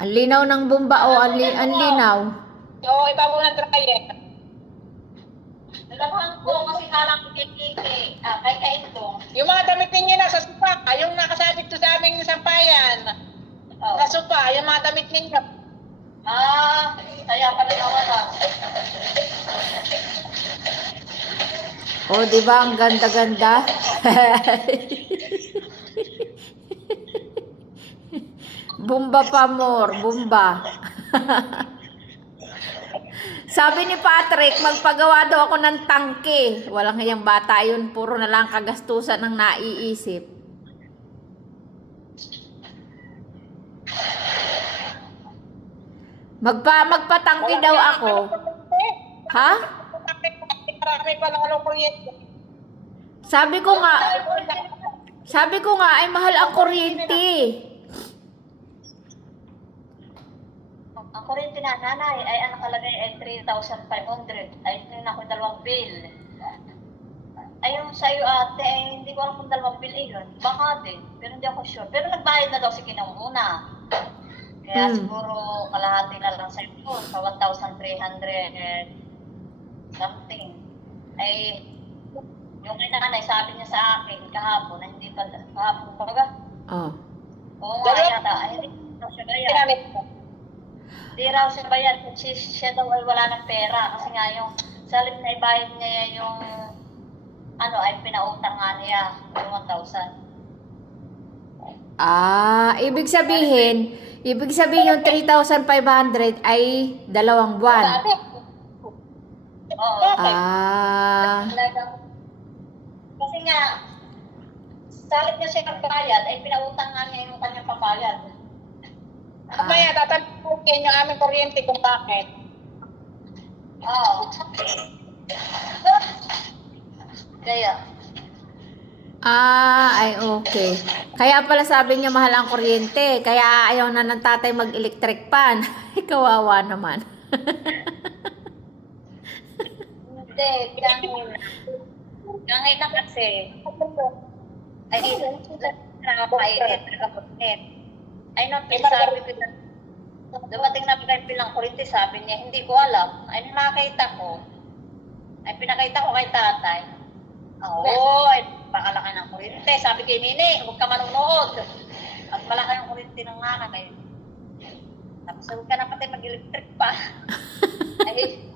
Ang linaw ng bomba o ang linaw. Oo, iba mo ng dryer. Nalabahan ko kasi halang kay Kaintong. Yung mga damit ninyo nasa sopa, yung nakasabit to sa aming sampayan. Oh. Sa sopa, yung mga damit ninyo. Kaya pala nawala. O, di ba ang ganda-ganda? Bomba pa more, bomba. Sabi ni Patrick, magpagawa daw ako ng tangke. Walang ngayang bata yun, puro na lang kagastusan ang naiisip. Magpatangke daw ako. Ha? Marami pa lang anong kuryente. Sabi ko nga ay mahal ang kuryente. Ang kuryente na nanay ay ang nakalagay ay 3,500. Ay yun ako dalawang bill. Ay yung sa'yo ate ay hindi ko alam kung dalawang bill yun. Baka din. Pero hindi ako sure. Pero nagbayad na daw si Kinang una. Kaya siguro kalahati na lang sa'yo po sa 1,300 something. Ay yung nanay sabi niya sa akin kahapon na hindi pa kahapon baga. Oh. Oo nga yata. Ay hindi daw siya bayad. Ginamit mo. Hindi raw siya bayad kasi siya daw ay wala ng pera kasi nga yung sa halip na ibayad niya yung ano ay pinautang nga niya yung 1,000. Ibig sabihin yung 3,500 ay 2 buwan. Dati. Oo. Kasi nga sa halip niya siya nagbayad ay pinautang nga niya yung kanyang pambayad. Mamaya, tatanungin yung aming kuryente kung bakit. Oo. Kaya Ay okay. Kaya pala sabi niya mahal ang kuryente. Kaya ayaw na ng tatay mag-electric pan. Kawawa naman. hindi, gangay na kasi ay nakakainit, nakapagnet. Ay nung sabi ko na dumating na bilang kuryente, sabi niya, hindi ko alam. Ay nung nakakita ko, ay pinakita ko kay tatay. Oo, ay pakalaki ng kuryente. Sabi kay Nini, huwag ka manunood. At malaki ng kuryente ng nanay. Tapos huwag ka na pati mag-electric pa. Ay,